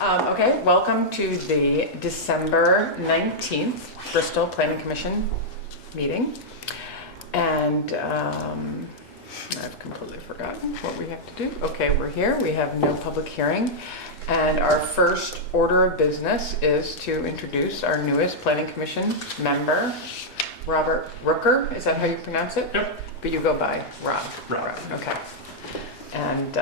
Okay, welcome to the December 19th Bristol Planning Commission meeting. And I've completely forgotten what we have to do. Okay, we're here. We have no public hearing. And our first order of business is to introduce our newest Planning Commission member, Robert Rooker. Is that how you pronounce it? Yep. But you go by Rob. Rob. Okay. And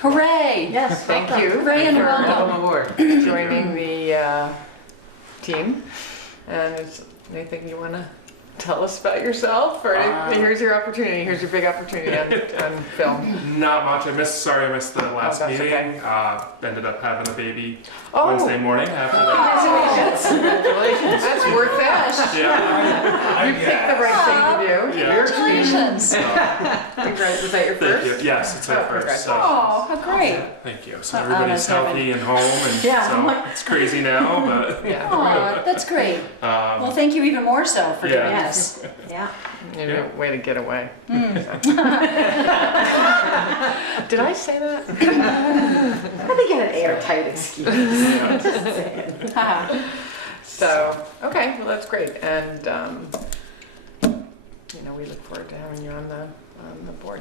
Hooray! Yes, thank you. Hooray and for welcome aboard. joining the team. And is anything you want to tell us about yourself? Or here's your opportunity. Here's your big opportunity on film. Not much. I missed the last that's meeting. okay. Ended up having a baby Oh. Wednesday morning after that. Congratulations. That's worth it. Yeah. You picked the right thing to do. Yeah. Congratulations! So, Was that your thank first? you. Yes, it's our Oh, first. So, Oh, how great! thank you. So Oh, everybody's that's heaven. healthy and home, and Yeah, I'm so like- it's crazy now, but Yeah. Oh, that's great. Well, thank you even more so for doing Yeah. this. Yeah. You know, way to get away. Did I say that? I think you had an airtight excuse. Just saying. So, okay, well, that's great. And, we look forward to having you on the board.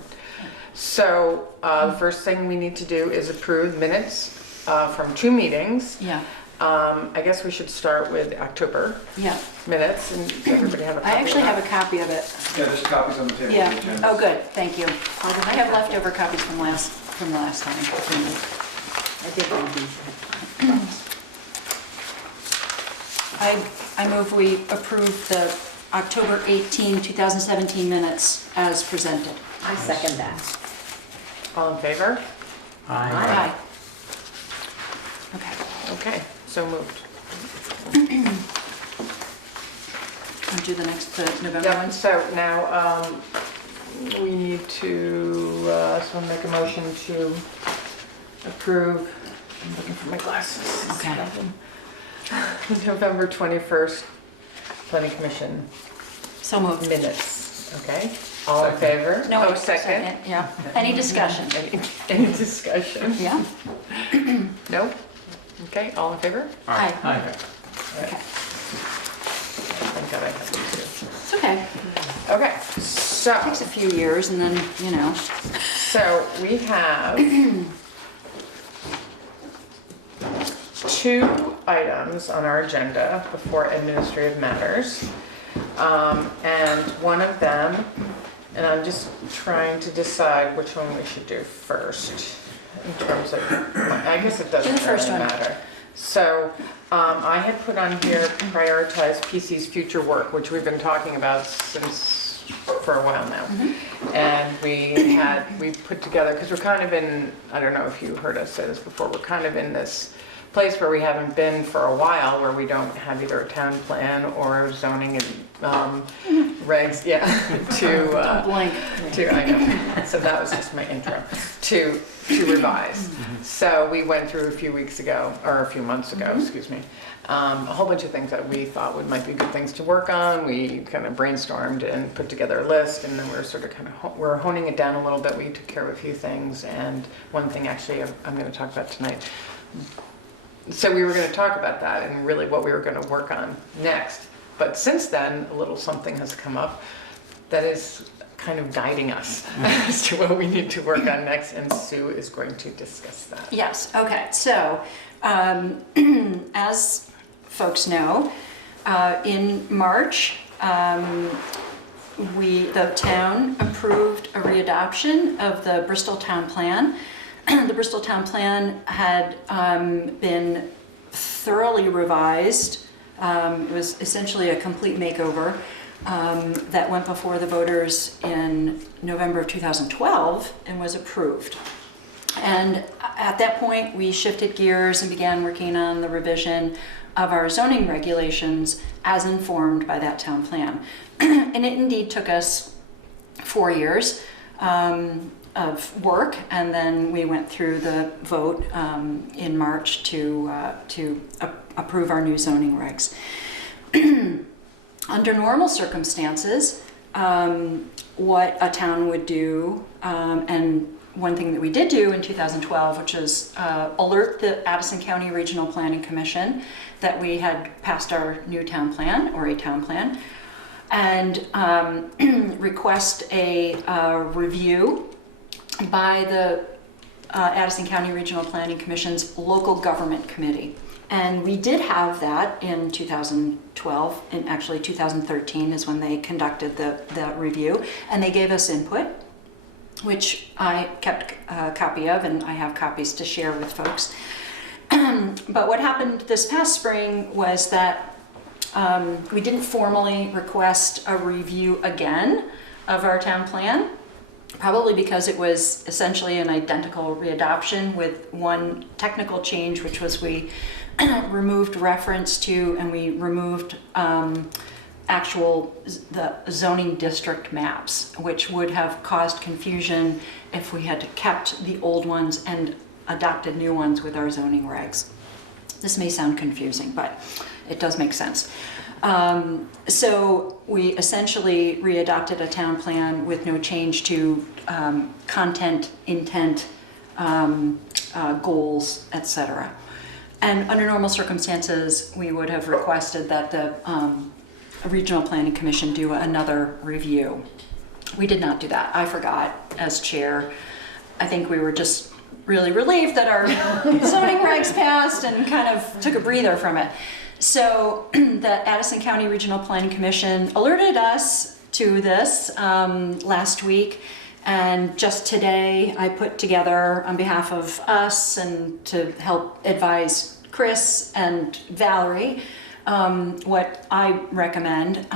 So, the first thing we need to do is approve minutes from 2 meetings. Yeah, I guess we should start with October yeah. minutes, and does everybody have a copy I actually of have that? a copy of it. Yeah, there's copies on the table. Yeah. of the agenda. Oh, good, thank you. I have leftover copies from last time. I did read these. I move we approve the October 18, 2017 minutes as presented. I second that. All in favor? Aye. Okay, Okay, so moved. I'll do the November Yeah, ones. so now, we need to, someone make a motion to approve, I'm looking for my glasses. Okay. November 21st Planning Commission So moved. minutes, okay? All in favor? No, Oh, wait, second. Yeah. Any discussion? Any discussion? Yeah? No? Okay, all in favor? Aye. Okay. Okay. Thank God I have them too. It's okay. Okay, so. Takes a few years and then, So we have 2 items on our agenda before administrative matters. And one of them, and I'm just trying to decide which one we should do first in terms of, I guess it doesn't Do the first really one. matter. So I had put on here prioritize PC's future work, which we've been talking about for a while now. And we put together, because we're kind of in, I don't know if you heard us say this before, we're kind of in this place where we haven't been for a while, where we don't have either a town plan or zoning and regs, Don't blink. I know. So that was just my intro to revise. So we went through a few weeks ago, or a few months ago, excuse me, a whole bunch of things that we thought might be good things to work on. We kind of brainstormed and put together a list, and then we're sort of we're honing it down a little bit. We took care of a few things, and one thing actually I'm going to talk about tonight. So we were going to talk about that and really what we were going to work on next. But since then, a little something has come up that is kind of guiding us as to what we need to work on next, and Sue is going to discuss that. Yes, okay. So, as folks know, in March, the town approved a readoption of the Bristol Town Plan. The Bristol Town Plan had been thoroughly revised. It was essentially a complete makeover that went before the voters in November of 2012 and was approved. And at that point, we shifted gears and began working on the revision of our zoning regulations as informed by that town plan. And it indeed took us 4 years of work, and then we went through the vote in March to approve our new zoning regs. Under normal circumstances, what a town would do, and one thing that we did do in 2012, which is alert the Addison County Regional Planning Commission that we had passed our new town plan, or a town plan, and request a review by the Addison County Regional Planning Commission's Local Government Committee. And we did have that in 2012, and actually 2013 is when they conducted the review, and they gave us input, which I kept a copy of, and I have copies to share with folks. But what happened this past spring was that we didn't formally request a review again of our town plan, probably because it was essentially an identical readoption with one technical change, which was we removed reference to, and we removed the zoning district maps, which would have caused confusion if we had kept the old ones and adopted new ones with our zoning regs. This may sound confusing, but it does make sense. So we essentially readopted a town plan with no change to content, intent, goals, etc. And under normal circumstances, we would have requested that the Regional Planning Commission do another review. We did not do that. I forgot as chair. I think we were just really relieved that our zoning regs passed and kind of took a breather from it. So the Addison County Regional Planning Commission alerted us to this last week, and just today I put together on behalf of us and to help advise Chris and Valerie what I recommend,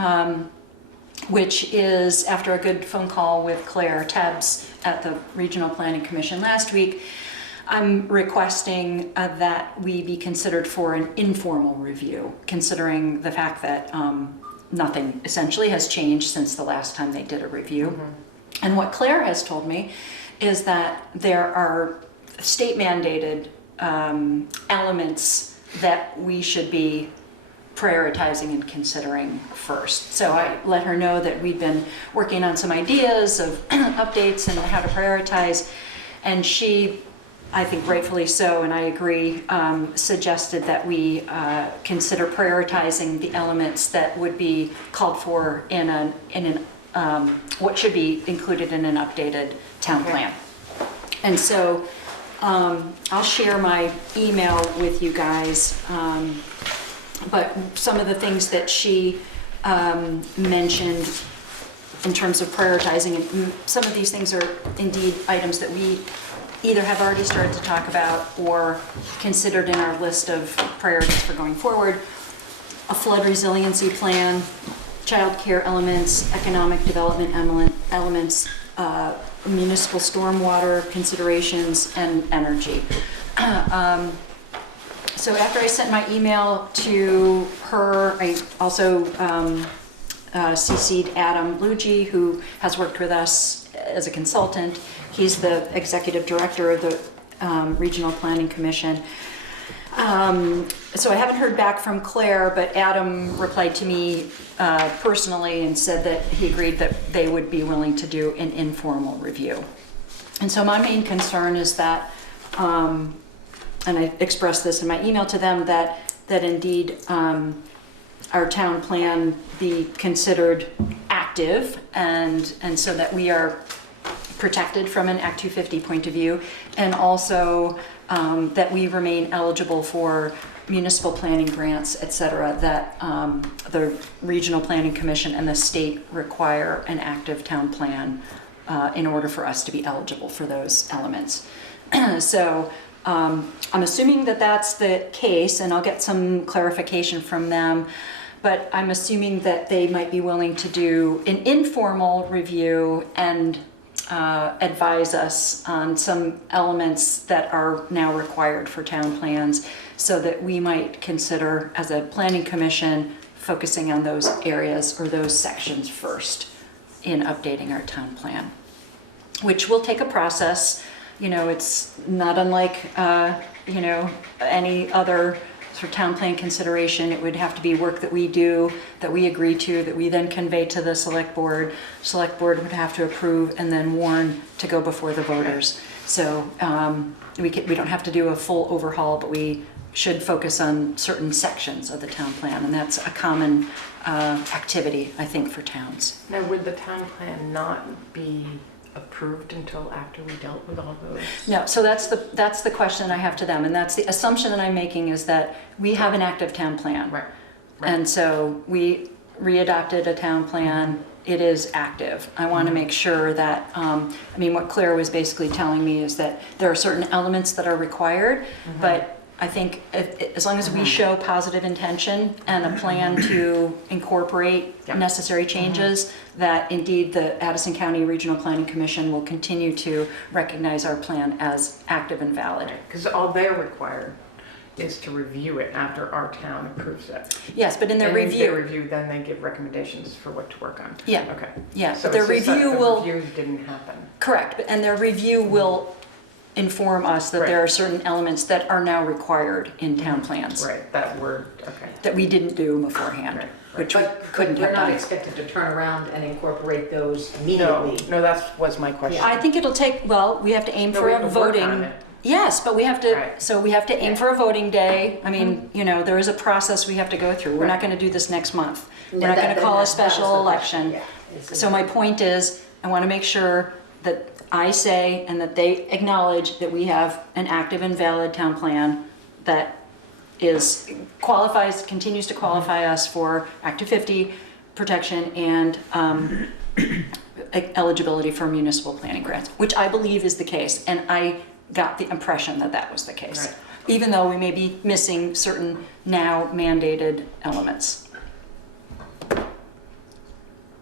which is, after a good phone call with Claire Tebbs at the Regional Planning Commission last week, I'm requesting that we be considered for an informal review, considering the fact that nothing essentially has changed since the last time they did a review. Mm-hmm. And what Claire has told me is that there are state mandated elements that we should be prioritizing and considering first. So I let her know that we've been working on some ideas of updates and how to prioritize, and she, I think rightfully so, and I agree, suggested that we consider prioritizing the elements that would be called for in what should be included in an updated town plan. And so I'll share my email with you guys, but some of the things that she mentioned in terms of prioritizing, and some of these things are indeed items that we either have already started to talk about or considered in our list of priorities for going forward: a flood resiliency plan, child care elements, economic development elements, municipal stormwater considerations, and energy. So after I sent my email to her, I also CC'd Adam Luigi, who has worked with us as a consultant. He's the executive director of the Regional Planning Commission. So I haven't heard back from Claire, but Adam replied to me personally and said that he agreed that they would be willing to do an informal review. And so my main concern is that, and I expressed this in my email to them, that indeed our town plan be considered active, and so that we are protected from an Act 250 point of view, and also that we remain eligible for municipal planning grants, et cetera, that the Regional Planning Commission and the state require an active town plan in order for us to be eligible for those elements. So I'm assuming that that's the case, and I'll get some clarification from them, but I'm assuming that they might be willing to do an informal review and advise us on some elements that are now required for town plans, so that we might consider, as a planning commission, focusing on those areas or those sections first in updating our town plan, which will take a process. You know, it's not unlike any other sort of town plan consideration. It would have to be work that we do, that we agree to, that we then convey to the select board. Select board would have to approve and then warn to go before the voters. So we don't have to do a full overhaul, but we should focus on certain sections of the town plan, and that's a common activity, I think, for towns. Now, would the town plan not be approved until after we dealt with all those? No, so that's the question I have to them, and that's the assumption that I'm making, is that we have an active town plan. Right. And so we readopted a town plan. It is active. I want to make sure that, what Claire was basically telling me is that there are certain elements that are required, but I think as long as we show positive intention and a plan to incorporate necessary changes, that indeed the Addison County Regional Planning Commission will continue to recognize our plan as active and valid. Because all they're required is to review it after our town approves it. Yes, but in their And in their review, review, then they give recommendations for what to work on. Yeah. Okay. yeah, So their it's just that review the will, review didn't happen. correct, and their review will inform us that there are certain elements that are now required in town plans Right, that word, okay. that we didn't do beforehand, Right, which we But couldn't we're have not done. expected to turn around and incorporate those No, immediately. no, that was my question. I think it'll take, well, we have to aim No, for we a have to work on voting. it. Yes, but we have to, Right. so we have to aim Yeah. for a voting day. I mean, there is a process we have to go through. We're not Right. going to do this next month. We're No, not that- going to that- call that a was the special question, election. yeah. It's- So my point is, I want to make sure that I say and that they acknowledge that we have an active and valid town plan that continues to qualify us for Act 250 protection and eligibility for municipal planning grants, which I believe is the case. And I got the impression that that was the case, Right. even though we may be missing certain now mandated elements.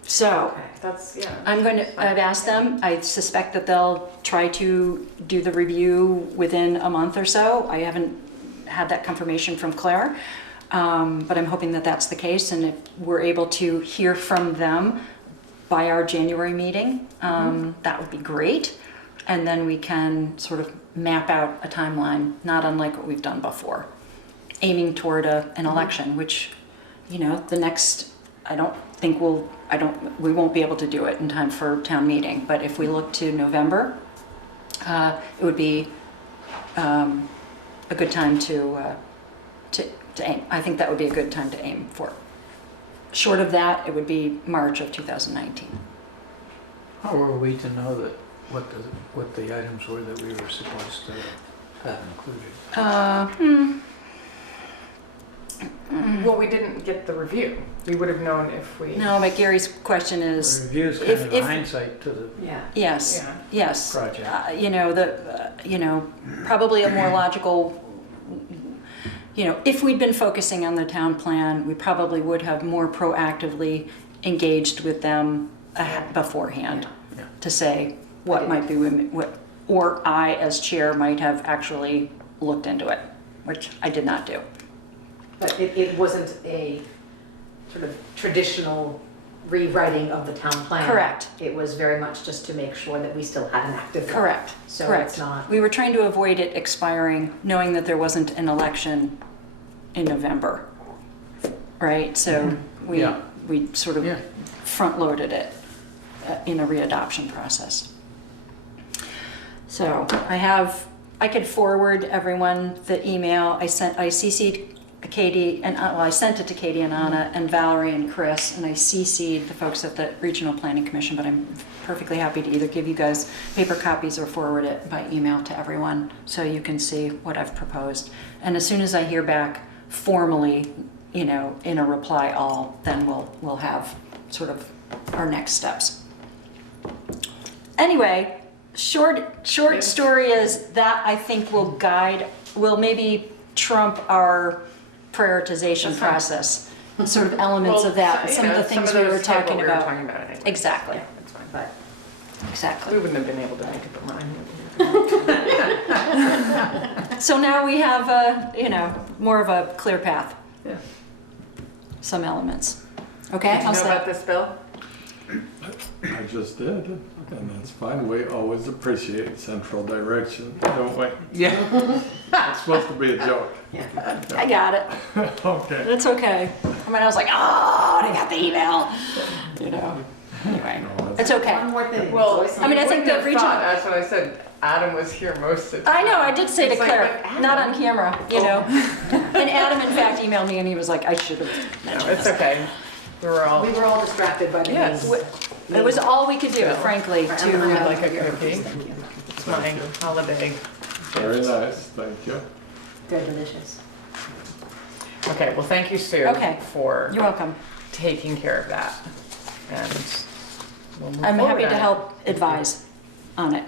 So. Okay, that's, yeah. I've asked them, I suspect that they'll try to do the review within a month or so. I haven't had that confirmation from Claire, but I'm hoping that that's the case, and if we're able to hear from them by our January meeting, that would be great. And then we can sort of map out a timeline, not unlike what we've done before, aiming toward an election, which, the next, we won't be able to do it in time for town meeting, but if we look to November, it would be a good time to aim. I think that would be a good time to aim for. Short of that, it would be March of 2019. How were we to know that what the items were that we were supposed to have included? Well, we didn't get the review. We would have known if we. No, but Gary's question The is, review is kind of a hindsight to the Yeah. yes, Yeah. yes. project. Probably a more logical, if we'd been focusing on the town plan, we probably would have more proactively engaged with them beforehand Yeah. to say what might be, or I as chair might have actually looked into it, which I did not do. But it wasn't a sort of traditional rewriting of the town plan. Correct. It was very much just to make sure that we still had an active. one. Correct. So Correct. it's not. We were trying to avoid it expiring, knowing that there wasn't an election in November, right? So Yeah. we sort of Yeah. front-loaded it in a readoption process. So I could forward everyone the email I CC'd Katie and, I sent it to Katie and Anna and Valerie and Chris, and I CC'd the folks at the Regional Planning Commission, but I'm perfectly happy to either give you guys paper copies or forward it by email to everyone so you can see what I've proposed. And as soon as I hear back formally, in a reply all, then we'll have sort of our next steps. Anyway, short story is that I think will maybe trump our prioritization That's fine. process, sort of elements of that, some of the things we were talking about. Anyway. Exactly, Yeah, that's fine. But exactly. We wouldn't have been able to make it, but mine. So now we have more of a clear path, Yeah. some elements. Okay, Did you how's know about that? this, Bill? I just did, and that's fine. We always appreciate central direction, don't we? Yeah. It's supposed to be a joke. I got it. Okay. It's okay. I was like, oh, I got the email. Anyway, No, it's okay. one more thing. Well, It's always I mean, I think wouldn't the have regional- thought- That's what I said. Adam was here most of the time. I know, I did say to It's like, Claire, but not Adam- on camera, you know. And Adam, in fact, emailed me and he was like, I should have No, mentioned it's this. okay. We were all, We were all distracted by the Yes. main. It was all we could do, Yeah. frankly, Right, to, I'm gonna like a have cookie. Thank you. it's my holiday. Very nice, thank you. They're delicious. Okay, well, thank you, Sue, Okay. for you're welcome. taking care of that. And we'll move I'm forward happy on to it. help advise on it.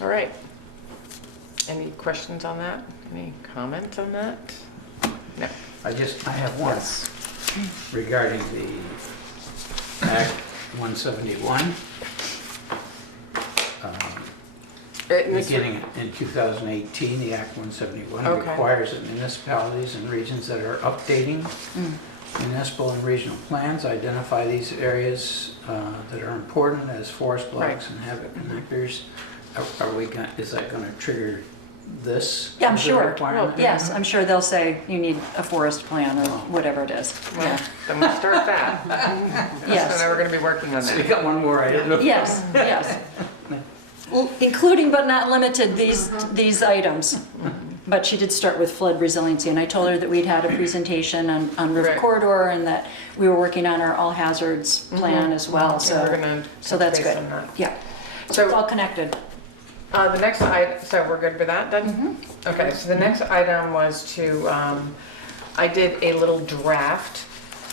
All right. Any questions on that? Any comments on that? No. I have one regarding the Act 171. Beginning in 2018, the Act 171 Okay. requires that municipalities and regions that are updating municipal and regional plans identify these areas that are important as forest blocks and habitat connectors. Is that going to trigger this? Yeah, I'm as a sure. requirement? Yes, I'm sure they'll say you need a forest plan or whatever it is. Well, Yeah. then we'll start that. Yes. So now we're going to be working on So we that. got one more item. Yes, yes. Well, including but not limited these items. But she did start with flood resiliency, and I told her that we'd had a presentation on River Right. Corridor and that we were working on our all hazards plan as well, And we're so, gonna so that's touch base good. on that. Yeah, it's all So connected. the next item, so we're good with that then? Okay, so the next item was to, I did a little draft.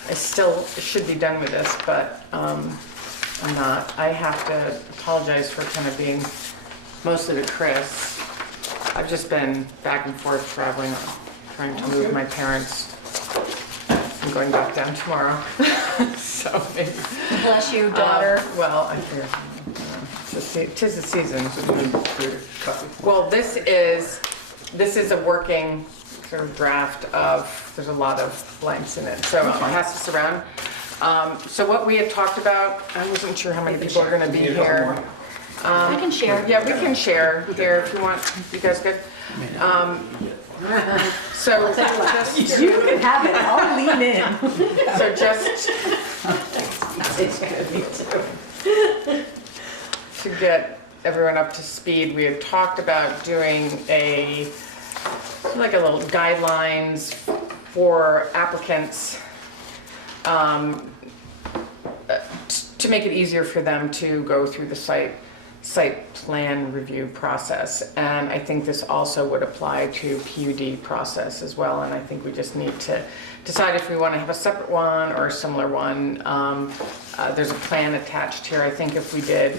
I still should be done with this, but I'm not. I have to apologize for kind of being mostly to Chris. I've just been back and forth traveling, trying to move my parents. I'm going back down tomorrow, so maybe. Bless you, daughter. Well, I figure, tis the season. Well, this is a working sort of draft of, there's a lot of blanks in it, so I'll pass this around. So what we had talked about, I wasn't sure how many people are gonna be here. I can share. Yeah, we can share here if you want. You guys good? So just, You can have it, I'll lean in. so just It's good, me too. to get everyone up to speed, we had talked about doing like a little guidelines for applicants to make it easier for them to go through the site plan review process. And I think this also would apply to PUD process as well. And I think we just need to decide if we want to have a separate one or a similar one. There's a plan attached here. I think if we did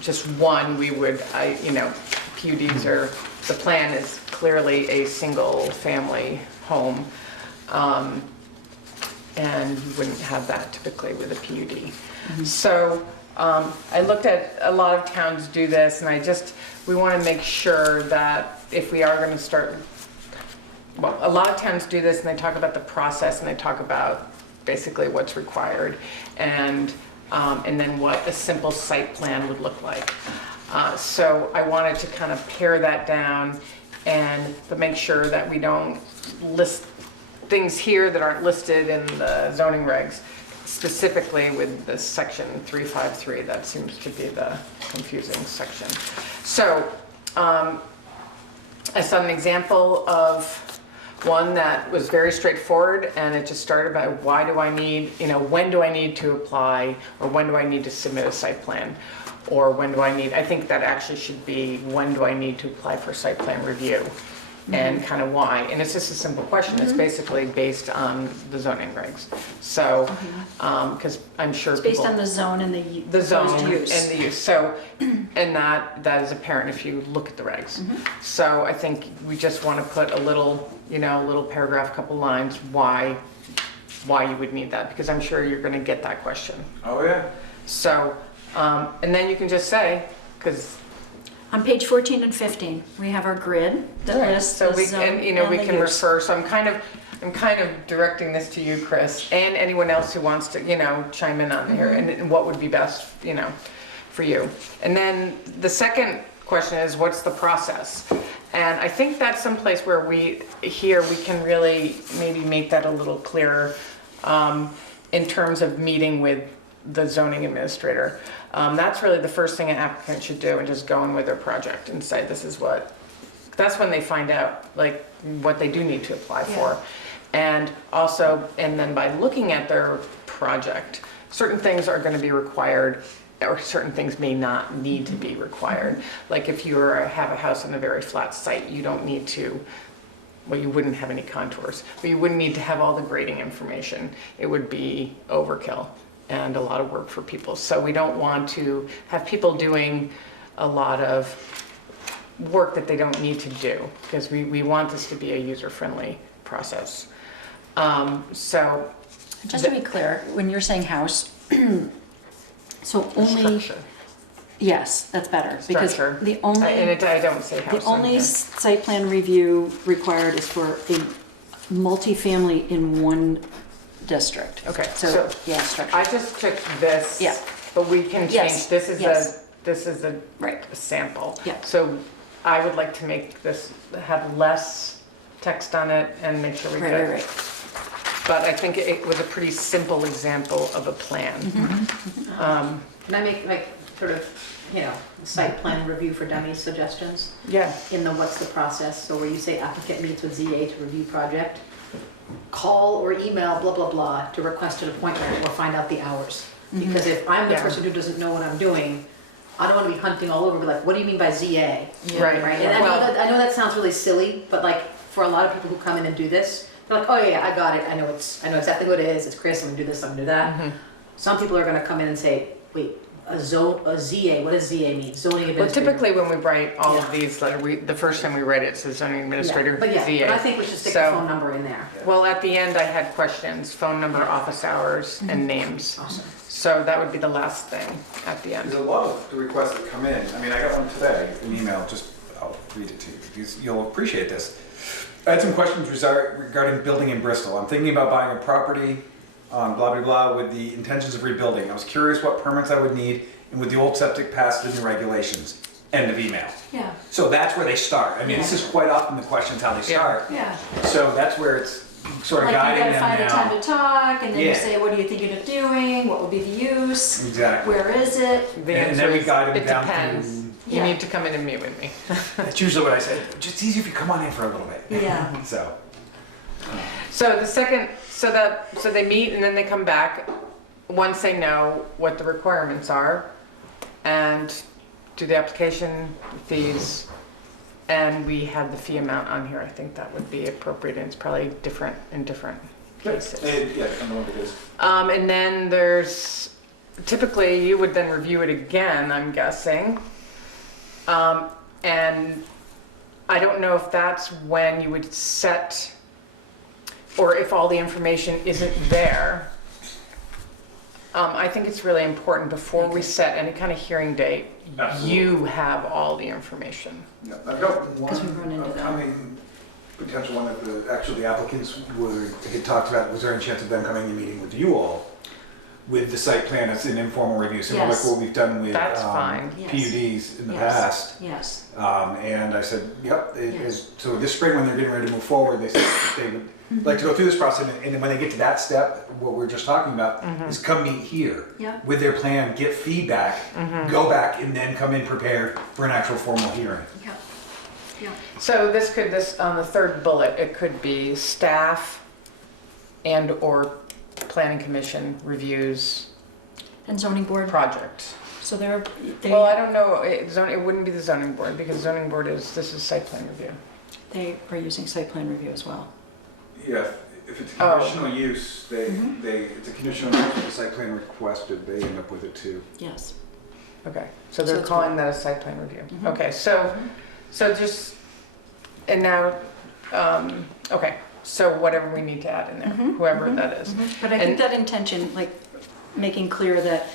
just one, we would, PUDs are, the plan is clearly a single family home. And you wouldn't have that typically with a PUD. So I looked at, a lot of towns do this, and we want to make sure that if we are going to start, well, a lot of towns do this and they talk about the process and they talk about basically what's required and then what a simple site plan would look like. So I wanted to kind of pare that down but make sure that we don't list things here that aren't listed in the zoning regs, specifically with the section 353. That seems to be the confusing section. So I saw an example of one that was very straightforward, and it just started by why do I need, when do I need to apply, or when do I need to submit a site plan, or when do I need, I think that actually should be when do I need to apply for site plan review. And kind of why. And it's just a simple question. It's basically based on the zoning regs. So, because I'm sure It's based people- on the zone and the the zone proposed and use. the use. So, and that is apparent if you look at the regs. So I think we just want to put a little, a little paragraph, couple lines, why you would need that, because I'm sure you're going to get that question. Oh, yeah. So, and then you can just say, because On page 14 and 15, we have our grid that lists so the we zone and and the we can use. refer. So I'm kind of directing this to you, Chris, and anyone else who wants to, chime in on here and what would be best, for you. And then the second question is, what's the process? And I think that's someplace where we can really maybe make that a little clearer in terms of meeting with the zoning administrator. That's really the first thing an applicant should do, and just go in with their project and say, this is what, that's when they find out, like, what they do need to apply for. And also, and then by looking at their project, certain things are gonna be required, or certain things may not need to be required. Like if you have a house on a very flat site, you don't need to, well, you wouldn't have any contours, but you wouldn't need to have all the grading information. It would be overkill and a lot of work for people. So we don't want to have people doing a lot of work that they don't need to do, because we want this to be a user-friendly process. So Just to be clear, when you're saying house, so only, structure, yes, that's better. Because structure. the And only, I don't say house. the only on here. site plan review required is for a multifamily in one district. Okay, So, so yeah, structure, I just took this. Yeah. But we can Yes, change, this is yes. a right, sample. Yeah. So I would like to make this, have less text on it and make sure we right, get. right. But I think it was a pretty simple example of a plan. Mm-hmm. Can I make like sort of, site plan review for dummies suggestions Yeah, in the what's the process? So where you say applicant meets with ZA to review project, call or email blah, blah, blah to request an appointment or find out the hours. Because if I'm the Yeah. person who doesn't know what I'm doing, I don't want to be hunting all over, be like, what do you mean by ZA? right. Right, and I know that sounds really silly, but like, for a lot of people who come in and do this, they're like, oh yeah, I got it, I know exactly what it is, it's Chris, I'm gonna do this, I'm gonna do that. Mm-hmm. Some people are gonna come in and say, wait, a ZA, what does ZA mean? Zoning Well, administrator. typically when we write all of Yeah. these, the first time we write it, it says zoning administrator, Yeah, but ZA. I think we should stick So- the phone number in there. Well, at the end, I had questions, phone number, office hours, and names. Awesome. So that would be the last thing at the end. There's a lot of the requests that come in. I mean, I got one today, an email, I'll read it to you, because you'll appreciate this. I had some questions regarding building in Bristol. I'm thinking about buying a property on blah, blah, blah, with the intentions of rebuilding. I was curious what permits I would need, and would the old septic pass the new regulations? End of email. Yeah, So that's where they start. I mean, this is quite often the questions how they start. yeah. So that's where it's sort of Like you guiding gotta them find a time now. to talk, and then you Yeah. say, what are you thinking of doing? What will be the use? Exactly. Where is it? The And answer then we is, guide them it down depends. to, You Yeah. need to come in and meet with me. that's usually what I say, just easier if you come on in for a little bit. Yeah. So. So the second, so they meet and then they come back, once they know what the requirements are, and do the application fees, and we have the fee amount on here. I think that would be appropriate, and it's probably different in different cases. Yeah, I know what it is. And then there's, typically you would then review it again, I'm guessing. And I don't know if that's when you would set, or if all the information isn't there. I think it's really important before we set any kind of hearing date, you have all the information. Yeah, I've got Because we run one into that. upcoming potential one that the applicants had talked about. Was there any chance of them coming and meeting with you all with the site plan as an informal review, similar Yes. like what we've done with That's fine. Yes. PUDs in the Yes. past? Yes. And I said, yep. Yes. So this spring, when they're getting ready to move forward, they said that they would like to go through this process, and then when they get to that step, what we're just talking about is come meet here Yeah. with their plan, get feedback, go back, and then come in prepared for an actual formal hearing. Yeah. Yeah. So this, on the third bullet, it could be staff and/or planning commission reviews And zoning board, project. so they're, Well, I don't know, it wouldn't be the zoning board, because zoning board this is site plan review. they are using site plan review as well. Yeah, if it's Oh. conditional use, it's a conditional use, the site plan requested, they end up with it too. Yes. Okay, so So they're it's calling that a site plan review. Mhm. Okay, so just, and now, okay, so whatever we need to add in there, Mhm, whoever mhm, that is. But I think And- that intention, like making clear that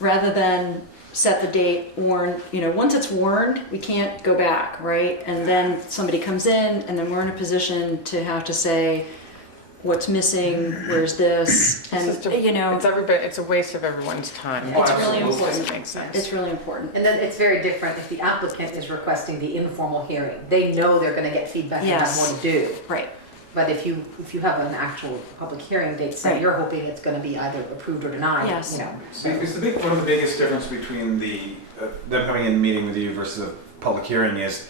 rather than set the date, warn, once it's warned, we can't go back, right? And then somebody comes in and then we're in a position to have to say, what's missing, where's this? And, It's just it's a waste of everyone's time. It's really It just important. makes sense. it's really important. And then it's very different if the applicant is requesting the informal hearing. They know they're gonna get feedback and have Yes. more to do. Right. But if you have an actual public hearing date set, Right. you're hoping it's gonna be either approved or denied, Yes. you know, So so. it's one of the biggest difference between them coming in and meeting with you versus a public hearing is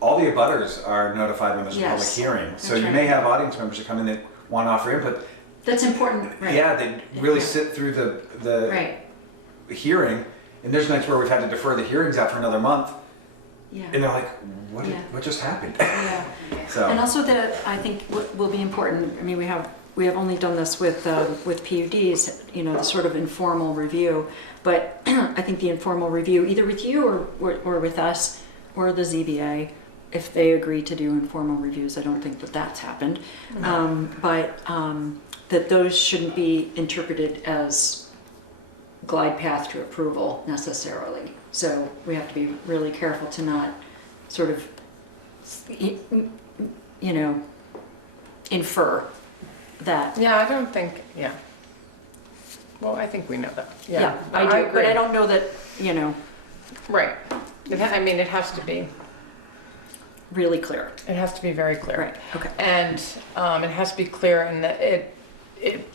all the abutters are notified when there's a public Yes, hearing. So that's you right. may have audience members that come in that want to offer input. That's important, right? Yeah, they really Yeah. sit through the Right, hearing. And there's nights where we've had to defer the hearings out for another month. yeah, And they're like, what, Yeah. what just happened? yeah. So. And also that, I think what will be important, I mean, we have only done this with PUDs, you know, the sort of informal review. But I think the informal review, either with you or with us or the ZBA, if they agree to do informal reviews, I don't think that that's happened. But that those shouldn't be interpreted as glide path to approval necessarily. So we have to be really careful to not sort of, you know, infer that. Yeah, I don't think, yeah. Well, I think we know that. Yeah, I do, but I don't know that, you know, Right. I mean, it has to be, really clear. it has to be very clear. Right, okay. And it has to be clear in that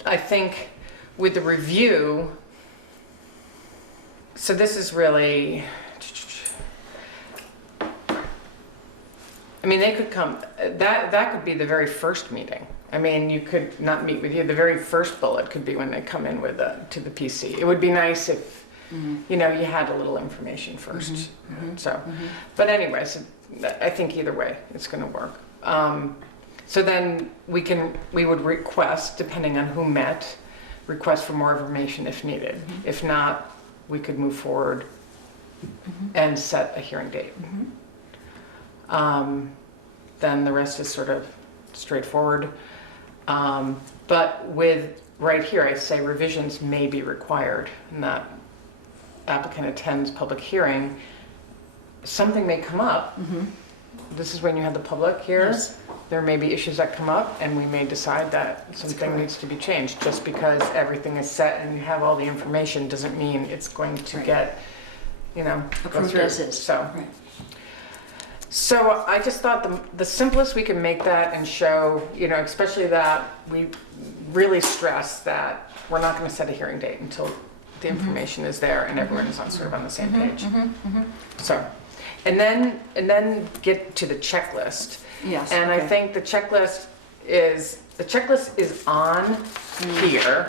I think with the review, so this is really, I mean, they could come, that could be the very first meeting. I mean, you could not meet with you, the very first bullet could be when they come in with to the PC. It would be nice if, you know, you had a little information first. So, but anyways, I think either way, it's gonna work. So then we would request, depending on who met, request for more information if needed. If not, we could move forward and set a hearing date. Then the rest is sort of straightforward. But with, right here, I say revisions may be required, and that applicant attends public hearing. Something may come up. This is when you have the public here. Yes. There may be issues that come up, and we may decide that something correct. needs to be changed. Just because everything is set and you have all the information doesn't mean it's going to Right. get, you know, go Approved through. as is. So. Right. So I just thought the simplest we can make that and show, you know, especially that we really stress that we're not going to set a hearing date until the information is there and everyone is on sort of on the same page. So, and then get to the checklist. Yes. And I okay. think the checklist is on here.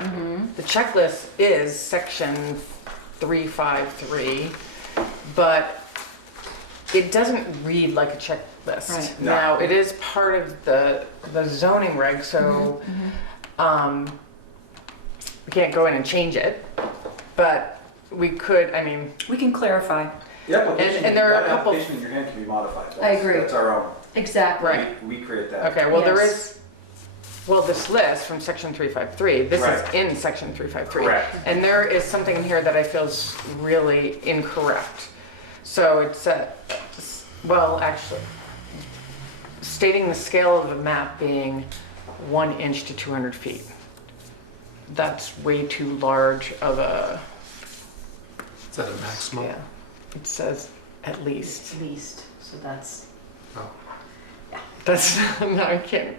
The checklist is section 353, but it doesn't read like a checklist. Right. No. Now, it is part of the zoning reg, so we can't go in and change it, but we could, I mean, We can clarify. The application, And there are a that couple- application in your hand can be modified. I agree. That's our own. Exactly. Right. We create that. okay, well, there Yes. is, well, this list from section 353, this is Right. in section 353. Correct. And there is something in here that I feel is really incorrect. So it's, well, actually, stating the scale of the map being 1 inch to 200 feet. That's way too large of a, Is that a maximum? yeah. It says at least. At least, so that's, Oh. That's, no, I can't.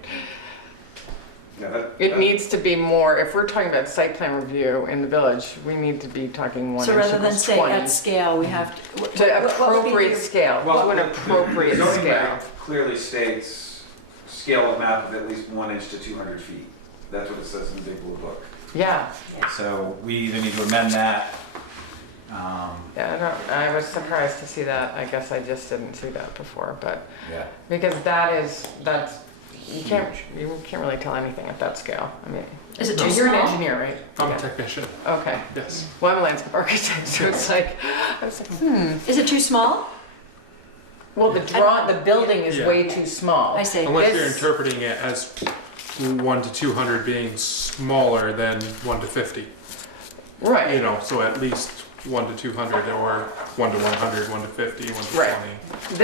Yeah, that- It that- needs to be more, if we're talking about site plan review in the village, we need to be talking 1 So inch rather than equals say 20. at scale, we have to. To what would be appropriate the- scale, Well, to an the appropriate zoning scale. map clearly states scale of map of at least 1 inch to 200 feet. That's what it says in the Big Blue Book. Yeah, So we either need to amend that. yeah, I was surprised to see that. I guess I just didn't see that before, but, Yeah. because that's, you can't really tell anything at that scale. I mean, Is it too you're an small? engineer, right? I'm Yeah. a technician, Okay. yes. Well, I'm a landscape architect, so it's like, I was like, Is it too small? Well, the building is Yeah. way too small. I see. Unless you're This- interpreting it as 1 to 200 being smaller than 1 to 50. Right. You know, so at least 1 to 200 or 1 to 100, 1 to 50, 1 to Right. 20.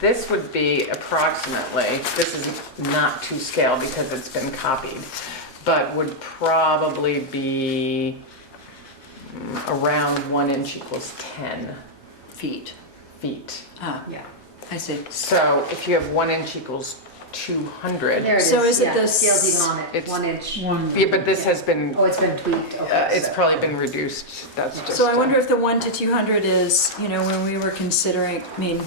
This would be approximately, this is not to scale because it's been copied, but would probably be around 1 inch equals 10 Feet. feet. Ah, yeah. I see. So if you have 1 inch equals 200. There it is. So is it Yeah, the the scale's even on it, It's- 1 inch. Yeah, but this has been, Oh, it's been tweaked, okay. it's so- probably been reduced, that's just. So I wonder if the 1 to 200 is, you know, when we were considering, I mean,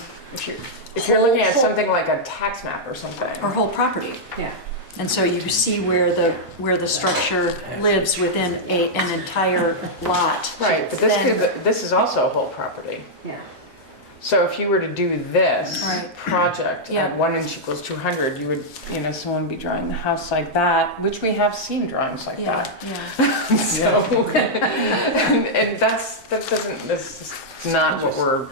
If you're looking at something like a tax map or something. our whole property. Yeah, And so you see where the structure lives within an entire lot. Right, but this is also a whole property. yeah. So if you were to do this Right. project Yeah. at 1 inch equals 200, you would, you know, someone would be drawing the house like that, which we have seen drawings like Yeah, that. yeah. So, and that's not what we're,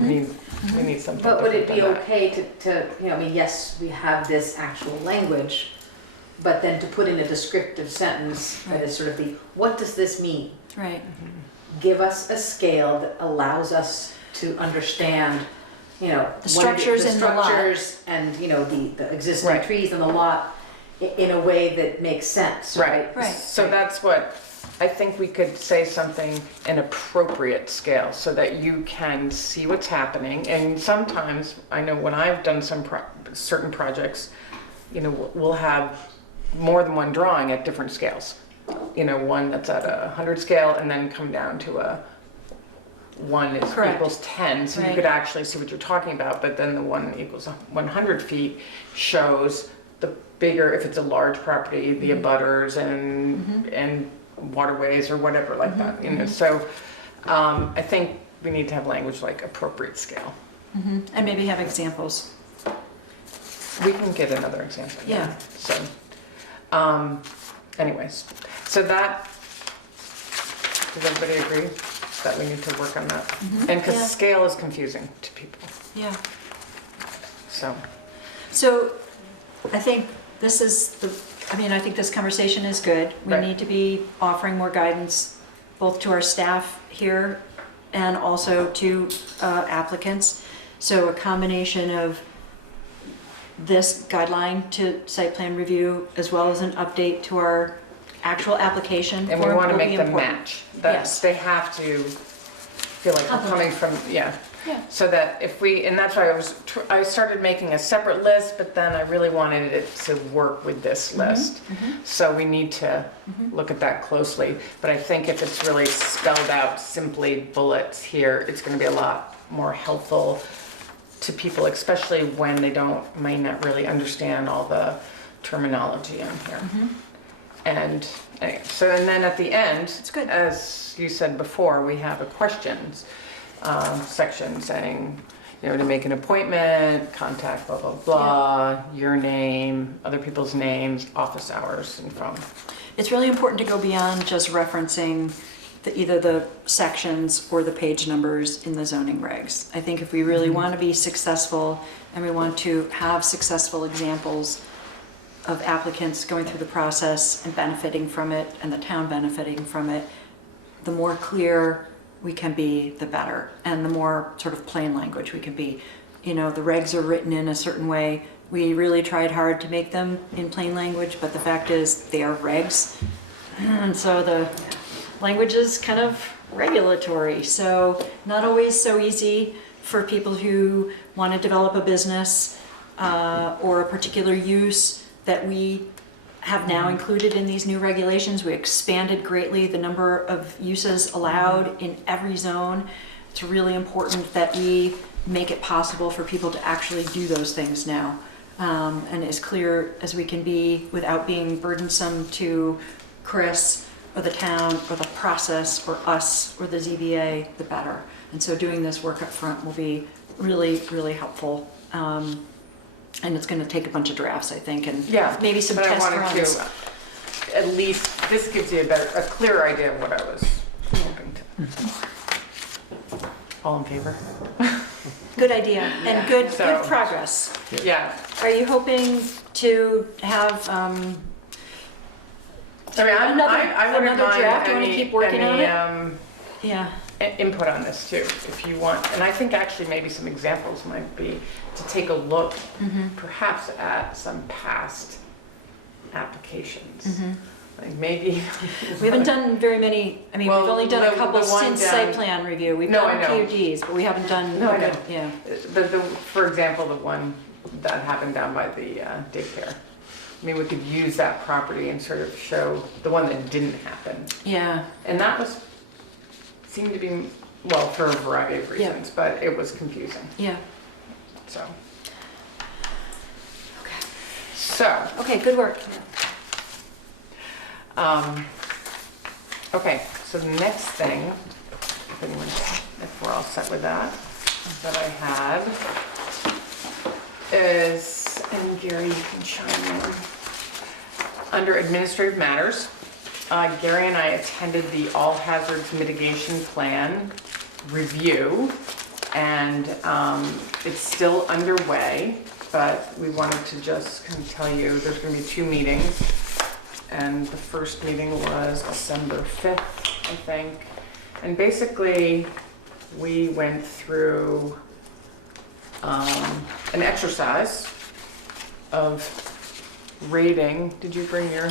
we need something But would it different be than that. okay to, you know, I mean, yes, we have this actual language, but then to put in a descriptive sentence that is sort of the, what does this mean? Right, Give us a scale that allows us to understand, you know. The structures in the lot. structures and, you know, the existing Right. trees in the lot in a way that makes sense, right? Right. So that's what, I think we could say something, an appropriate scale, so that you can see what's happening. And sometimes, I know when I've done some certain projects, you know, we'll have more than one drawing at different scales. You know, one that's at a 100 scale and then come down to a 1 is Correct. equals 10, so you Right. could actually see what you're talking about. But then the 1 equals 100 feet shows the bigger, if it's a large property, the abutters and waterways or whatever like that. You know, so I think we need to have language like appropriate scale. and maybe have examples. We can get another example. Yeah. So, anyways, so that, does everybody agree that we need to work on that? And because Yeah. scale is confusing to people, Yeah. so. So I think this is I think this conversation is good. We Right. need to be offering more guidance both to our staff here and also to applicants. So a combination of this guideline to site plan review as well as an update to our actual application And we form want to will make be them important. match. Yes. That's, they have to feel like they're coming from, yeah. Yeah. So that if we, and that's why I started making a separate list, but then I really wanted it to work with this list. So we need to look at that closely. But I think if it's really spelled out, simply bullets here, it's going to be a lot more helpful to people, especially when they may not really understand all the terminology in here. And anyway, so, and then at the end, That's good. as you said before, we have a questions section saying, you know, to make an appointment, contact blah, blah, blah, your name, other people's names, office hours and phone. It's really important to go beyond just referencing either the sections or the page numbers in the zoning regs. I think if we really want to be successful and we want to have successful examples of applicants going through the process and benefiting from it and the town benefiting from it, the more clear we can be, the better. And the more sort of plain language we can be. You know, the regs are written in a certain way. We really tried hard to make them in plain language, but the fact is they are regs. And so the language is kind of regulatory. So not always so easy for people who want to develop a business or a particular use that we have now included in these new regulations. We expanded greatly the number of uses allowed in every zone. It's really important that we make it possible for people to actually do those things now. And as clear as we can be without being burdensome to Chris or the town or the process or us or the ZBA, the better. And so doing this work up front will be really, really helpful. And it's going to take a bunch of drafts, I think, and Yeah, maybe some but I test wanted runs. to, at least, this gives you a clearer idea of what I was hoping to. All in favor? Good idea and good So- progress. Yeah. Are you hoping to have I mean, I wouldn't another mind draft? You wanna any, keep working on any, yeah? input on this too, if you want. And I think actually maybe some examples might be to take a look perhaps at some past applications. Like maybe. We haven't done very many. I mean, Well, we've only done a the couple one since down- site plan review. We've No, done I know. PUDs, but we haven't done. No, I know. Yeah. For example, the one that happened down by the daycare. I mean, we could use that property and sort of show the one that didn't happen. Yeah, And that seemed to be, well, for a variety of Yeah. reasons, but it was confusing, yeah. so. Okay. So, Okay, good work. okay, so the next thing, if we're all set with that I had is, and Gary, you can chime in. Under administrative matters, Gary and I attended the All Hazards Mitigation Plan review, and it's still underway, but we wanted to just kind of tell you there's going to be 2 meetings, and the first meeting was December 5th, I think, and basically we went through an exercise of rating. Did you bring your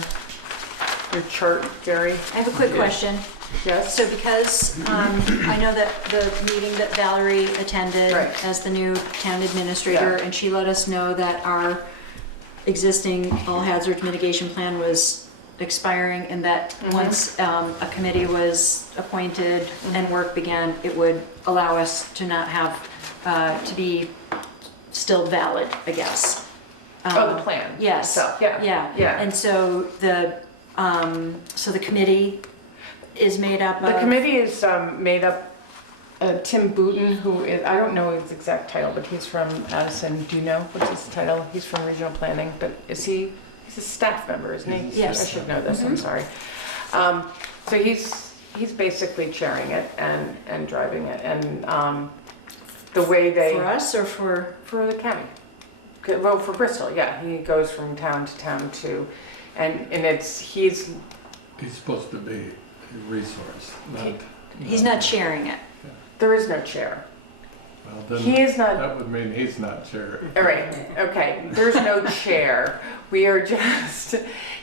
chart, Gary? I have a quick question. Yes? So because I know that the meeting that Valerie attended Right. as the new town administrator, Yeah. and she let us know that our existing all hazards mitigation plan was expiring, and that once a committee was appointed and work began, it would allow us to not have, to be still valid, I guess. Oh, the plan? Yes. So, yeah. Yeah. And so the committee is made up of. The committee is made up, Tim Booton, who is, I don't know his exact title, but he's from Addison. Do you know what's his title? He's from regional planning, but is he's a staff member, isn't he? Yes. I should know this, I'm sorry. So he's basically chairing it and driving it, and the way they. For us or for? For the county. Well, for Bristol, yeah, he goes from town to town to, and he's supposed to be a resource, not. He's not chairing it. there is no chair. Well, He then is not. that would mean he's not chair. All right, okay, there's no chair. We are just,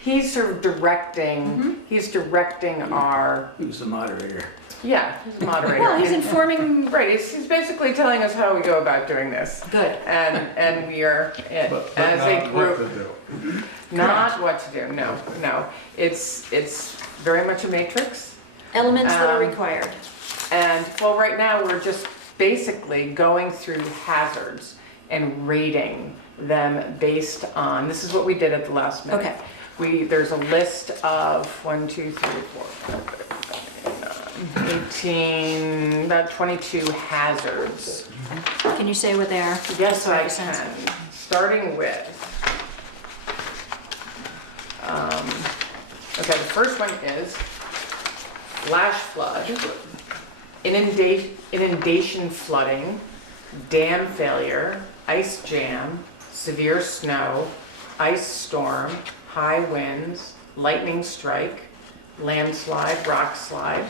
he's sort of directing, he's directing our, Who's the moderator? yeah, he's a moderator. Well, he's informing. Right, he's basically telling us how we go about doing this. Good. And we are, But as a not what group, to do. not what to do, no. It's very much a matrix. Elements that are Um, required. And, well, right now, we're just basically going through hazards and rating them based on, this is what we did at the last minute. Okay. There's a list of 1, 2, 3, 4, 18, about 22 hazards. Can you say what they are? Yes, So I I have a sense. can. Starting with, okay, the first one is flash flood, inundation flooding, dam failure, ice jam, severe snow, ice storm, high winds, lightning strike, landslide, rock slide,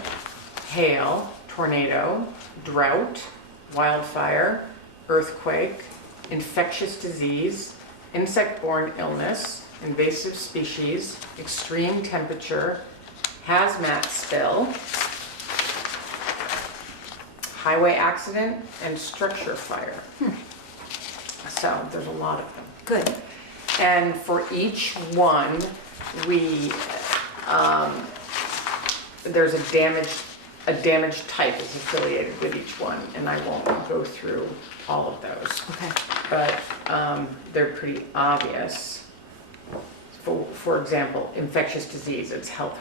hail, tornado, drought, wildfire, earthquake, infectious disease, insect-borne illness, invasive species, extreme temperature, hazmat spill, highway accident, and structure fire. So there's a lot of them. Good. And for each one, there's a damage type is affiliated with each one, and I won't go through all of those, Okay. but they're pretty obvious. For example, infectious disease, it's health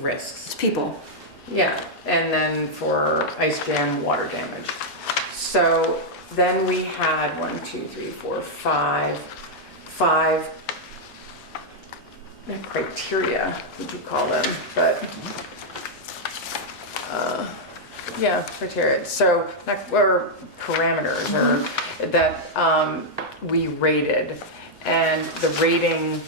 risks. It's people. Yeah, and then for ice jam, water damage. So then we had 5 not criteria, would you call them, but yeah, criteria. So or parameters or that we rated, and the rating.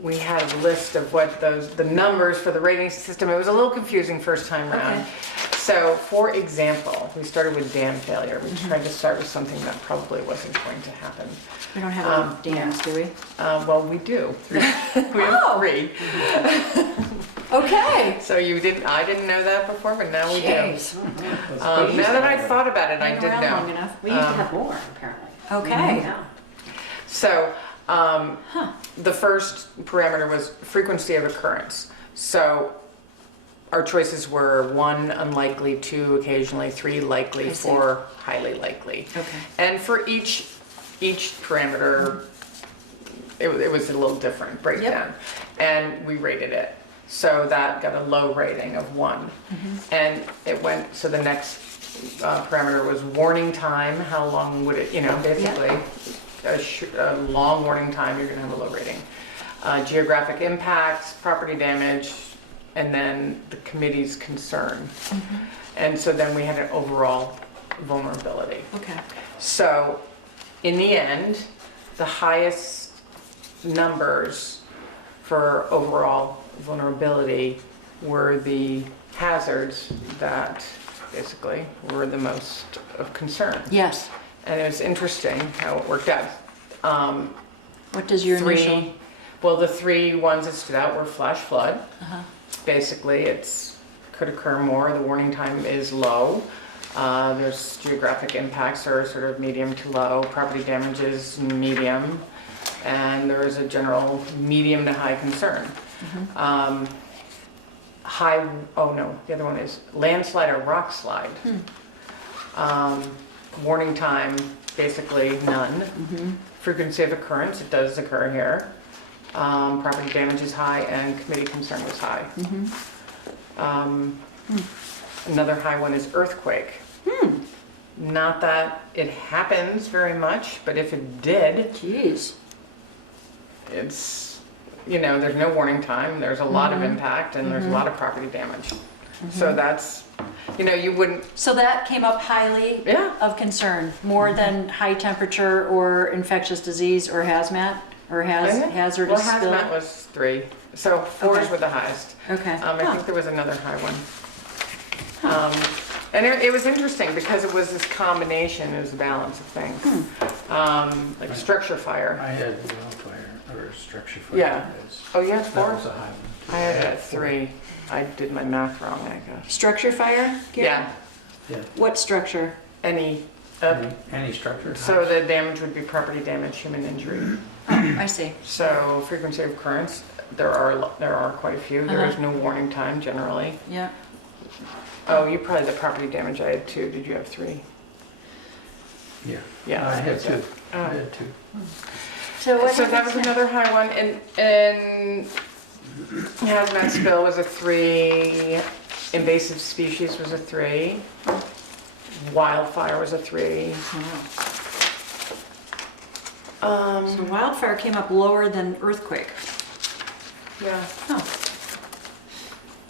We had a list of what the numbers for the rating system. It was a little confusing first time around. Okay. So, for example, we started with dam failure. We tried to start with something that probably wasn't going to happen. We don't have enough dams, do we? Well, we do. We have 3. Okay. So I didn't know that before, but now we do. Jeez. Now that I thought about it, I Hang did around long know. enough. We used to have more, apparently. Okay. Yeah. So, the first parameter was frequency of occurrence. So our choices were 1, unlikely, 2, occasionally, 3, likely, I see. 4, highly likely. Okay. And for each parameter, it was a little different breakdown. And we rated it. So that got a low rating of 1. And it went, so the next parameter was warning time. How long would it, basically, a long warning time, you're gonna have a low rating. Geographic impacts, property damage, and then the committee's concern. And so then we had an overall vulnerability. Okay. So in the end, the highest numbers for overall vulnerability were the hazards that basically were the most of concern. Yes. And it was interesting how it worked out. What does your initial? Well, the 3 ones that stood out were flash flood. Uh-huh. Basically, could occur more. The warning time is low. There's geographic impacts are sort of medium to low. Property damage is medium. And there is a general medium to high concern. The other one is landslide or rock slide. Warning time, basically none. Frequency of occurrence, it does occur here. Property damage is high and committee concern was high. Another high one is earthquake. Not that it happens very much, but if it did, Jeez. it's, there's no warning time, there's a lot of impact, and there's a lot of property damage. So that's, you wouldn't, So that came up highly Yeah. of concern, more than high temperature or infectious disease or hazmat or hazardous well, spill? hazmat was 3, so 4s Okay. were the highest. Okay. I think there was another high one. And it was interesting because it was this combination, it was a balance of things. Like structure fire. I had wildfire or structure fire. Yeah. Oh, you had That 4? was a high one. I had it at 3. I did my math wrong, I guess. Structure fire? Gary? Yeah, Yeah. What structure? any, Any structure? so the damage would be property damage, human injury. Oh, I see. So frequency of occurrence, there are quite a few. There is Uh-huh. no warning time generally. Yeah. Oh, you probably the property damage, I had 2. Did you have 3? Yeah. Yeah. I had that's 2. it. I Oh. had 2. So what So that was happens another high one, and hazmat spill was a 3, invasive species was a 3, wildfire was a 3. So wildfire came up lower than earthquake. Yeah,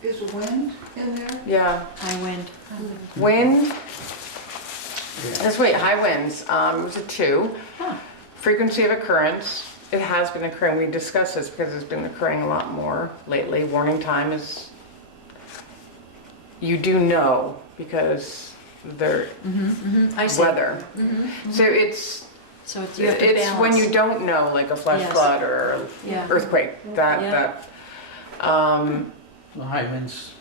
Is wind in there? yeah, High wind. wind, Yeah. let's wait, high winds, it was a 2. Huh. Frequency of occurrence, it has been occurring, we discussed this because it's been occurring a lot more lately. Warning time is, you do know because they're I see. weather. So So it's, you have to it's balance. when you don't know, like a flash Yes. flood or Yeah. earthquake, Yeah. The high winds,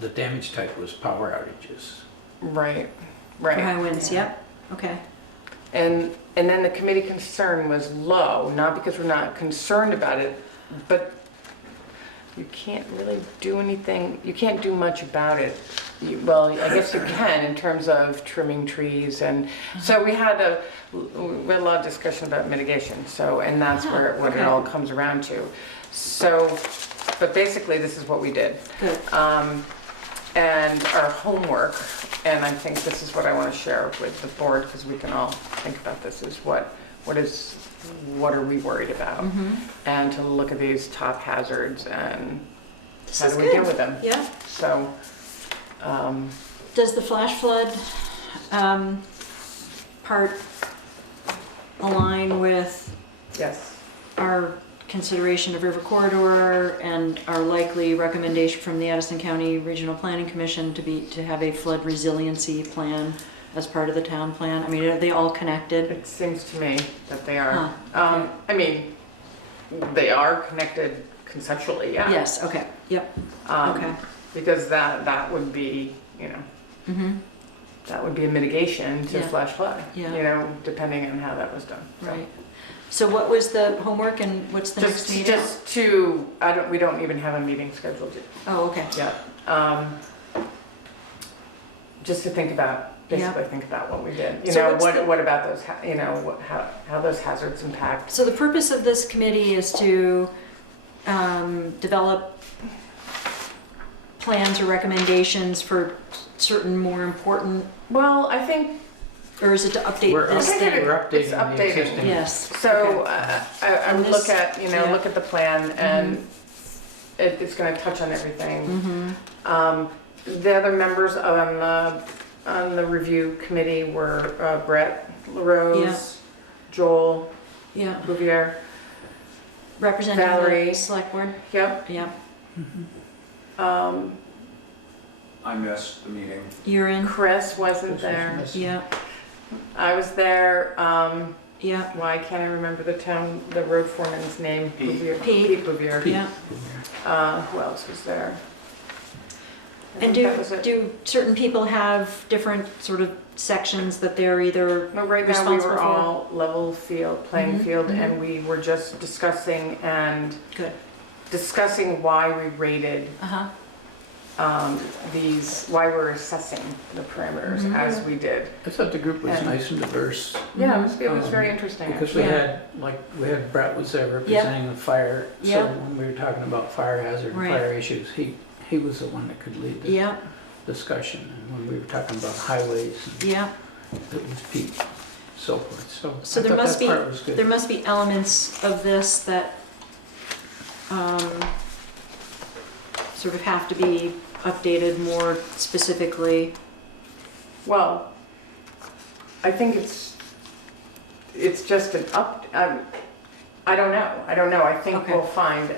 the damage type was power outages. right, For high right. winds, yep. Okay. And then the committee concern was low, not because we're not concerned about it, but you can't really do anything, you can't do much about it. Well, I guess you can in terms of trimming trees and, so we had a lot of discussion about mitigation, so, and that's where, what it okay. all comes around to. So, but basically this is what we did. Good. And our homework, and I think this is what I want to share with the board, because we can all think about this, is what are we worried about? And to look at these top hazards and This how is do we deal good. with them? Yeah. So, Does the flash flood part align with yes, our consideration of river corridor and our likely recommendation from the Addison County Regional Planning Commission to have a flood resiliency plan as part of the town plan? I mean, are they all connected? it seems to me that they are. Huh, I mean, they are connected conceptually, yeah. Yes, okay, yep, okay. Because that would be, Mm-hmm. that would be a mitigation to Yeah. flash flood, Yeah. you know, depending on how that was done. So. Right. So what was the homework and what's the next meeting? Just we don't even have a meeting scheduled Oh, okay. yet. Just to think about, basically think about what we did. You So know, what's the- what about those, you know, how those hazards impact. So the purpose of this committee is to develop plans or recommendations for certain more important, Well, I think, or is it to update We're this I think thing? We're it's updating the updating. existing. Yes. so I And would this- look at, you know, yeah. look at the plan and it's gonna touch on everything. The other members on the review committee were Brett LaRose, Joel Yeah. Bouvier. Representing Valerie. the select board? Yep. Yeah. I missed the meeting. You're in? Chris wasn't there. Yeah. I was there. Yeah. Why can't I remember the road foreman's name? Pete. Bouvier. Pete. Pete Bouvier. Yeah. Who else was there? I And think that was it. do certain people have different sort of sections that they're either, No, right now we responsible were for? all level playing Mhm, field, mhm. and we were just discussing good. why we rated Uh-huh. why we're assessing the parameters Mhm. as we did. I thought the group was And- nice and diverse. Yeah, it was very interesting. Because we actually. had, we had Brett was there representing the fire, so Yeah. when we were talking about fire hazard and Right. fire issues, he was the one that could lead the Yeah. discussion. And when we were talking about highways, Yeah. it was Pete, so forth, so. So I there thought must that be- part was good. There must be elements of this that sort of have to be updated more specifically. Well, I think it's just an I don't know. I think Okay. we'll find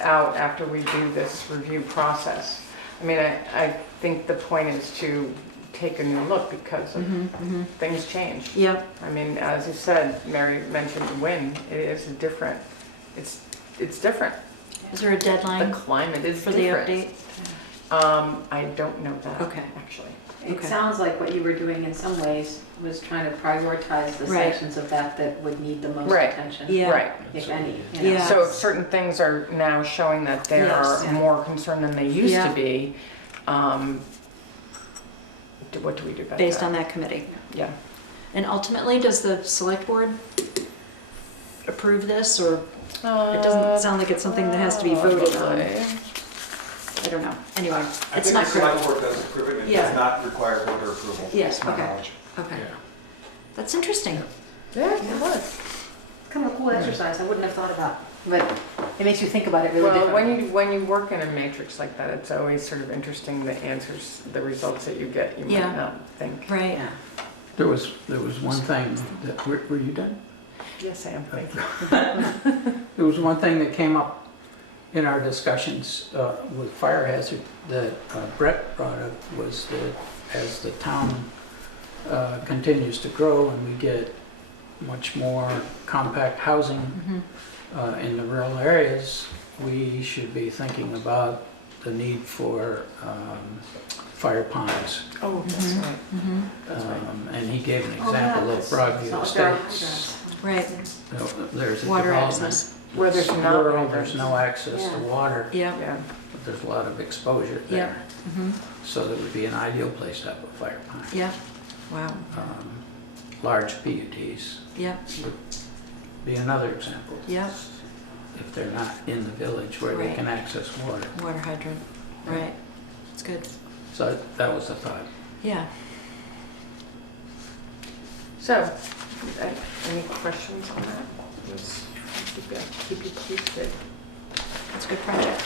out after we do this review process. I mean, I think the point is to take a new look because of things change. Yeah. I mean, as you said, Mary mentioned wind, it is different. It's different. Is there a The deadline climate is for the different. update? I don't know that, Okay. actually. It Okay. sounds like what you were doing in some ways was trying to prioritize the Right. sections of that would need the most Right. attention, Yeah. Right. if any. You know. Yeah. So if certain things are now showing that they Yes. are Yeah. more concerned than they used Yeah. to be, what do we do about that? Based on that committee. Yeah. And ultimately, does the select board approve this, or it doesn't sound like it's something that has to be voted on? I don't know. Anyway, I it's think not the select critical. board does approve it, and it Yeah. does not require voter approval. Yes, to my okay. knowledge. Okay. Yeah. That's interesting. Yeah, it was. Kind of a cool exercise, I wouldn't have thought about, but it makes you think about it really Well, differently. when you work in a matrix like that, it's always sort of interesting the answers, the results that you get, you Yeah. might not think. Right. Yeah. There was one thing that, were you done? Yes, I am, thank you. There was one thing that came up in our discussions with fire hazard that Brett brought up was that as the town continues to grow and we get much more compact housing in the rural areas, we should be thinking about the need for fire ponds. Oh, that's right. That's right. And he gave an Oh, yeah, example of that's- Broadview it's not very Estates. Right. You know, there's a Water development. access. Where there's It's not rural, hydrants. there's no access to Yeah. water, Yeah. Yeah. but there's a lot of exposure Yeah. there. Mhm. So that would be an ideal place to have a fire pond. Yeah. Wow. Large PUDs Yeah. would be another example. Yeah. If they're not in the village where they Right. can access water. Water hydrant. Right. It's good. So that was the thought. Yeah. So, any questions on that? Just keep you posted. It's a good project.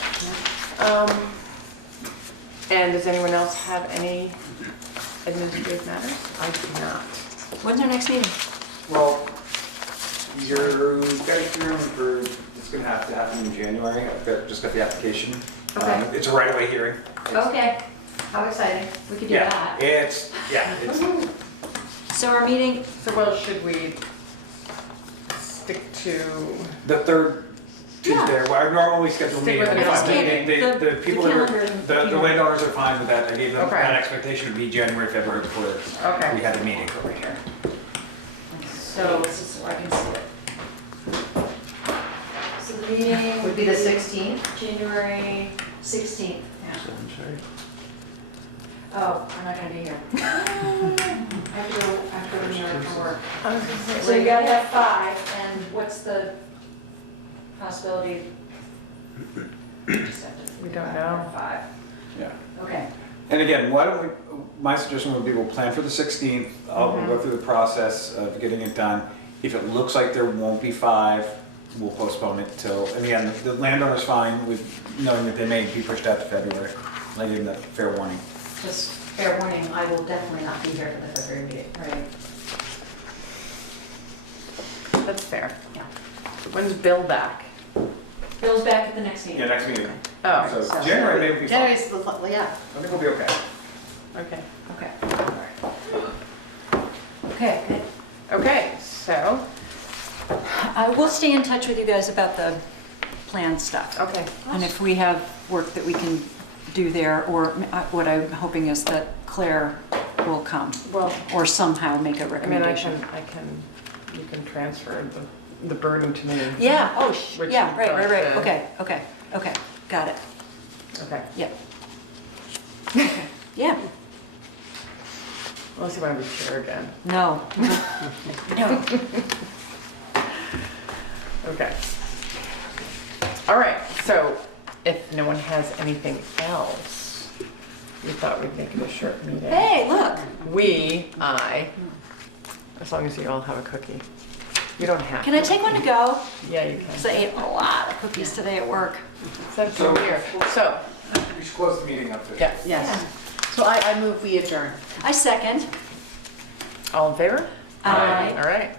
And does anyone else have any administrative matters? I do not. When's our next meeting? Well, you're getting through for, it's gonna have to happen in January. Just got the application. Okay. It's a right-of-way hearing. Okay, how exciting, we could do Yeah, that. it's, So our meeting, So, well, should we stick to, the third Tuesday, well, I normally schedule Stick meetings. with the I'm fine. calendar. The people that are, calendar and- the landowners are fine with that. I gave them Okay. that expectation to be January, February before Okay. we had the meeting. Over here. So, so I can see it. So the meeting Would be the 16th? January 16th. So I'm sorry. Oh, I'm not gonna be here. I have to go to New York for work. I was gonna say, So you gotta have 5, and what's the possibility? Just have to We figure don't out know. 5. Yeah. Okay. And again, why don't we, my suggestion would be we'll plan for the 16th. We'll go through the process of getting it done. If it looks like there won't be 5, we'll postpone it till, and again, the landowner's fine with knowing that they may be pushed out to February. I give them that fair warning. Just fair warning, I will definitely not be here for the February meeting. Right. That's fair. Yeah. When's Bill back? Bill's back at the next meeting. Yeah, next meeting. Oh, So January maybe be fine. January's the, yeah. I think we'll be okay. okay. Okay. Okay, good. Okay, so, I will stay in touch with you guys about the plan stuff. okay. And if we have work that we can do there, or what I'm hoping is that Claire will come, Well, or somehow make a I mean, recommendation. you can transfer the burden to me. Yeah, oh, Which yeah, you've right, got right, the- okay, got it, Okay. yeah. Yeah, Unless you want to be chair again. no. No, Okay. All right, so if no one has anything else, we thought we'd make it a short meeting. hey, look, As long as you all have a cookie. You don't have to. can I take one to go? Yeah, you can. Because I ate a lot of cookies today at work. That's so weird. So, We should close the meeting up to. yeah, Yes. So I move we adjourn. I second. all in favor? Aye. All right.